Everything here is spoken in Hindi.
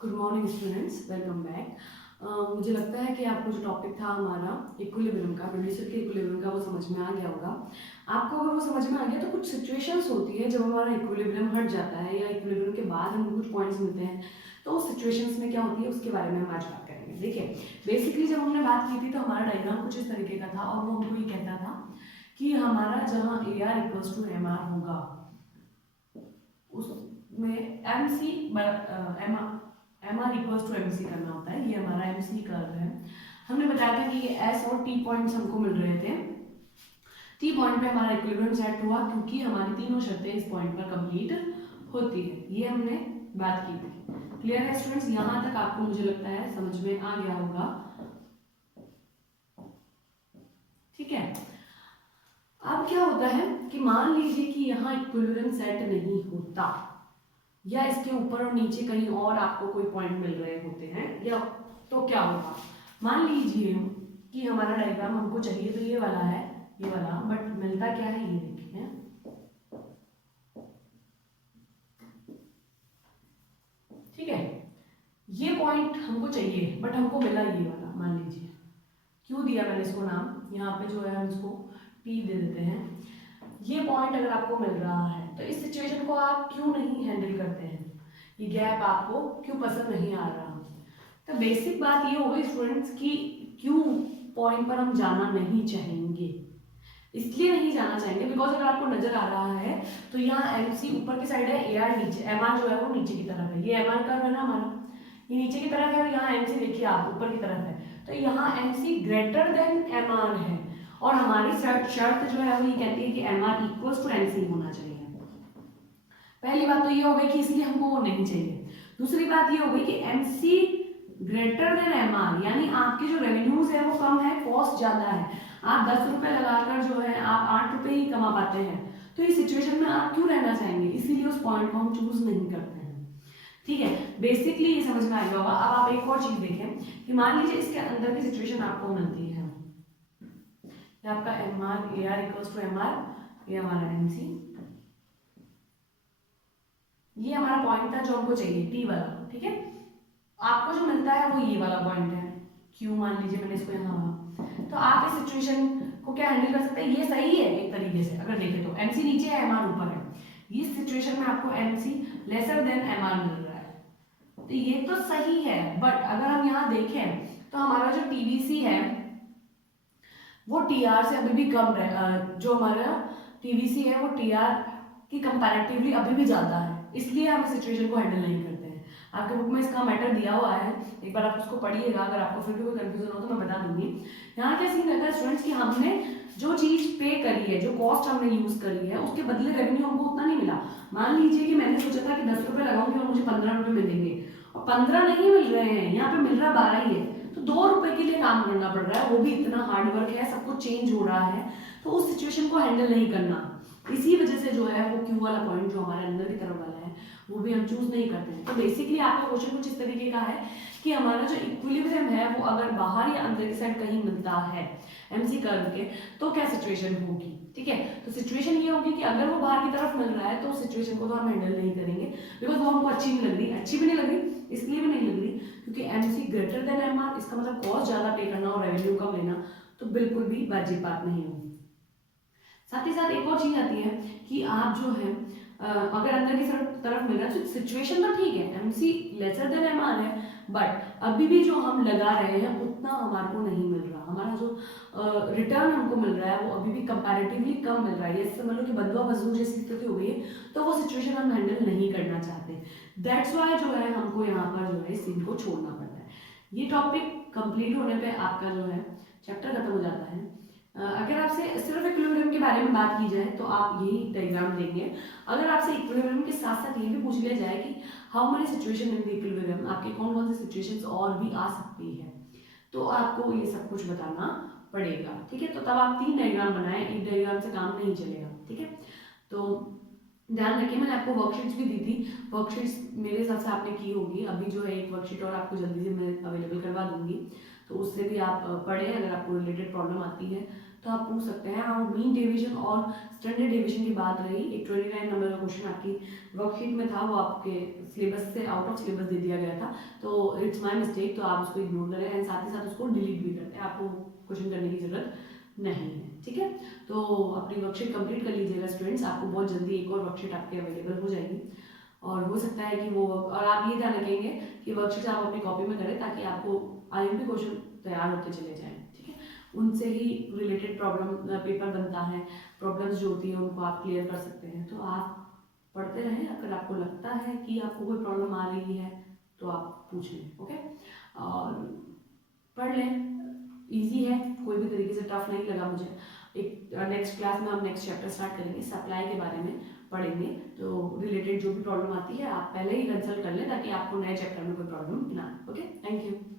Good morning students, welcome back. मुझे लगता है कि आपको जो टॉपिक था हमारा इक्विलिब्रियम का, प्रोड्यूसर के इक्विलिब्रियम का, वो समझ में आ गया होगा। आपको अगर वो समझ में आ गया तो कुछ सिचुएशंस होती है जब हमारा इक्विलिब्रियम हट जाता है या इक्विलिब्रियम के बाद हमको कुछ पॉइंट्स मिलते हैं, तो उस सिचुएशंस में क्या होती है उसके बारे में हम आज बात करेंगे। देखिए, बेसिकली जब हमने बात की थी तो हमारा डायग्राम कुछ इस तरीके का था और वो हमको ये कहता था कि हमारा जहाँ A R equals to M R होगा उसमें M C M R equals to M C करना होता है। ये हमारा एम सी कर्व है। हमने बताया था कि ये एस और टी पॉइंट्स हमको मिल रहे थे। टी पॉइंट पे हमारा इक्विलिब्रियम सेट हुआ क्योंकि हमारी तीनों शर्तें इस पॉइंट पर कंप्लीट होती है। ये हमने बात की थी। क्लियर है स्टूडेंट्स? यहाँ तक आपको मुझे लगता है समझ में आ गया होगा। ठीक है, अब क्या होता है कि मान लीजिए कि यहाँ इक्विलिब्रियम सेट नहीं होता या इसके ऊपर और नीचे कहीं और आपको कोई पॉइंट मिल रहे होते हैं या तो क्या होगा। मान लीजिए कि हमारा डायग्राम हमको चाहिए तो ये वाला है, ये वाला, बट मिलता क्या है ये देखिए। ठीक है, ये पॉइंट हमको चाहिए बट हमको मिला ये वाला। मान लीजिए, क्यों दिया मैंने इसको नाम, यहाँ पे जो है हम इसको P दे देते हैं। ये पॉइंट अगर आपको मिल रहा है तो इस सिचुएशन को आप क्यों नहीं हैंडल करते हैं? ये गैप आपको क्यों पसंद नहीं आ रहा? तो बेसिक बात ये हो गई स्टूडेंट्स की क्यों पॉइंट पर हम जाना नहीं चाहेंगे। इसलिए नहीं जाना चाहेंगे बिकॉज अगर आपको नजर आ रहा है तो यहाँ एम सी ऊपर की साइड है, ए आर नीचे, एम आर जो है वो नीचे की तरफ है। ये एम आर कर्व है ना हमारा, ये नीचे की तरफ है और यहाँ एम सी देखिए आप ऊपर की तरफ है। तो यहाँ M C greater than M R है और हमारी शर्त जो है वो ये कहती है कि M R equals to M C होना चाहिए। पहली बात तो ये हो गई कि इसलिए हमको वो नहीं चाहिए। दूसरी बात ये हो गई कि M C greater than M R, यानी आपके जो रेवेन्यूज है वो कम है, कॉस्ट ज्यादा है। आप 10 रुपए लगाकर जो है आप 8 रुपए ही कमा पाते हैं। तो इस सिचुएशन में आप क्यों रहना चाहेंगे? इसीलिए उस पॉइंट को हम चूज नहीं करते हैं। ठीक है, बेसिकली ये समझ में आ गया होगा। अब आप एक और चीज देखें कि मान लीजिए इसके अंदर की सिचुएशन आपको मिलती है, आपका M R A R equals to M R, ये हमारा एम सी, ये हमारा पॉइंट था जो हमको चाहिए टी वाला। ठीक है, आपको जो मिलता है वो ये वाला पॉइंट है, क्यों मान लीजिए मैंने इसको यहाँ। तो आप इस सिचुएशन को क्या हैंडल कर सकते हैं? ये सही है एक तरीके से अगर देखें तो। एमसी नीचे है, एमआर ऊपर है। इस सिचुएशन में आपको एमसी लेसर देन एमआर मिल रहा है, तो ये तो सही है। बट अगर हम यहाँ देखें तो हमारा जो टीवीसी है वो टीआर से अभी भी कम रहे। जो हमारा टीवीसी है वो टीआर की कंपैरेटिवली अभी भी ज्यादा है, इसलिए हम इस सिचुएशन को हैंडल नहीं करते हैं। आपके बुक में इसका मैटर दिया हुआ है, एक बार आप उसको पढ़िएगा। अगर आपको फिर भी कोई कंफ्यूजन हो तो मैं बता दूंगी। यहाँ क्या सीन रहता है स्टूडेंट्स कि हमने जो चीज पे करी है, जो कॉस्ट हमने यूज करी है, उसके बदले रेवेन्यू हमको उतना नहीं मिला। मान लीजिए कि मैंने सोचा था कि 10 रुपए लगाऊंगी और मुझे 15 रुपए मिलेंगे, और 15 नहीं मिल रहे हैं, यहाँ पे मिल रहा 12 ही है। तो 2 रुपए के लिए काम करना पड़ रहा है, वो भी इतना हार्ड वर्क है, सब कुछ चेंज हो रहा है। तो उस सिचुएशन को हैंडल नहीं करना, इसी वजह से जो है वो क्यू वाला पॉइंट जो हमारे अंदर की तरफ वाला है वो भी हम चूज नहीं करते हैं। तो बेसिकली आपका क्वेश्चन कुछ इस तरीके का है कि हमारा जो इक्विलिब्रियम है वो अगर बाहर या अंदर की साइड कहीं मिलता है एमसी कर्व के, तो क्या सिचुएशन होगी। ठीक है, तो सिचुएशन ये होगी कि अगर वो बाहर की तरफ मिल रहा है तो उस सिचुएशन को तो हम हैंडल नहीं करेंगे बिकॉज वो हमको अच्छी नहीं लग रही। अच्छी भी नहीं लग रही, इसलिए भी नहीं लग रही क्योंकि एमसी ग्रेटर देन एमआर, इसका मतलब कॉस्ट ज्यादा पे करना और रेवेन्यू कम लेना, तो बिल्कुल भी वाजिब बात नहीं होगी। साथ ही साथ एक और चीज आती है कि आप जो है अगर अंदर की तरफ मिल रहा है तो सिचुएशन तो ठीक है, एमसी लेसर देन एमआर है, बट अभी भी जो हम लगा रहे हैं उतना हमारे को नहीं मिल रहा। हमारा जो रिटर्न हमको मिल रहा है वो अभी भी कंपैरेटिवली कम मिल रहा है। ये समझ लो कि बदवा बजू जैसी स्थिति हो गई है, तो वो सिचुएशन हम हैंडल नहीं करना चाहते। दैट्स वाई जो है हमको यहाँ पर जो है इस सीन को छोड़ना पड़ता है। ये टॉपिक कंप्लीट होने पे आपका जो है चैप्टर खत्म हो जाता है। अगर आपसे सिर्फ इक्विलिब्रियम के बारे में बात की जाए तो आप यही डायग्राम देंगे। अगर आपसे इक्विलिब्रियम के साथ साथ ये भी पूछ लिया जाए कि how many situation in the equilibrium, आपके कौन कौन से सिचुएशंस और भी आ सकती है, तो आपको ये सब कुछ बताना पड़ेगा। ठीक है, तो तब आप 3 डायग्राम बनाएं, एक डायग्राम से काम नहीं चलेगा। ठीक है, तो ध्यान रखिए मैंने आपको वर्कशीट्स भी दी थी। वर्कशीट्स मेरे हिसाब से आपने की होगी। अभी जो है एक वर्कशीट और आपको जल्दी से मैं अवेलेबल करवा दूंगी, तो उससे भी आप पढ़ें। अगर आपको रिलेटेड प्रॉब्लम आती है तो आप पूछ सकते हैं। हाँ, मीन डेविएशन और स्टैंडर्ड डेविएशन की बात रही, एक 29 नंबर का क्वेश्चन आपकी वर्कशीट में था, वो आपके सिलेबस से आउट ऑफ सिलेबस दे दिया गया था, तो इट्स माय मिस्टेक, तो आप उसको इग्नोर करें एंड साथ ही साथ उसको डिलीट भी करते हैं, आपको क्वेश्चन करने की जरूरत नहीं है, ठीक है। तो अपनी वर्कशीट कंप्लीट कर लीजिएगा स्टूडेंट्स, आपको बहुत जल्दी एक और वर्कशीट आपके अवेलेबल हो जाएगी, और हो सकता है कि वो, और आप ये ध्यान रखेंगे कि वर्कशीट आप अपनी कॉपी में करें ताकि आपको IMP क्वेश्चन तैयार होते चले जाएं, ठीक है। उनसे ही रिलेटेड प्रॉब्लम पेपर बनता है, प्रॉब्लम्स जो होती है उनको आप क्लियर कर सकते हैं। तो आप पढ़ते रहें, अगर आपको लगता है कि आपको कोई प्रॉब्लम आ रही है तो आप पूछ लें, ओके, और पढ़ लें, इजी है, कोई भी तरीके से टफ नहीं लगा मुझे। एक नेक्स्ट क्लास में हम नेक्स्ट चैप्टर स्टार्ट करेंगे, सप्लाई के बारे में पढ़ेंगे, तो रिलेटेड जो भी प्रॉब्लम आती है आप पहले ही कंसल्ट कर लें ताकि आपको नए चैप्टर में कोई प्रॉब्लम ना, ओके, थैंक यू।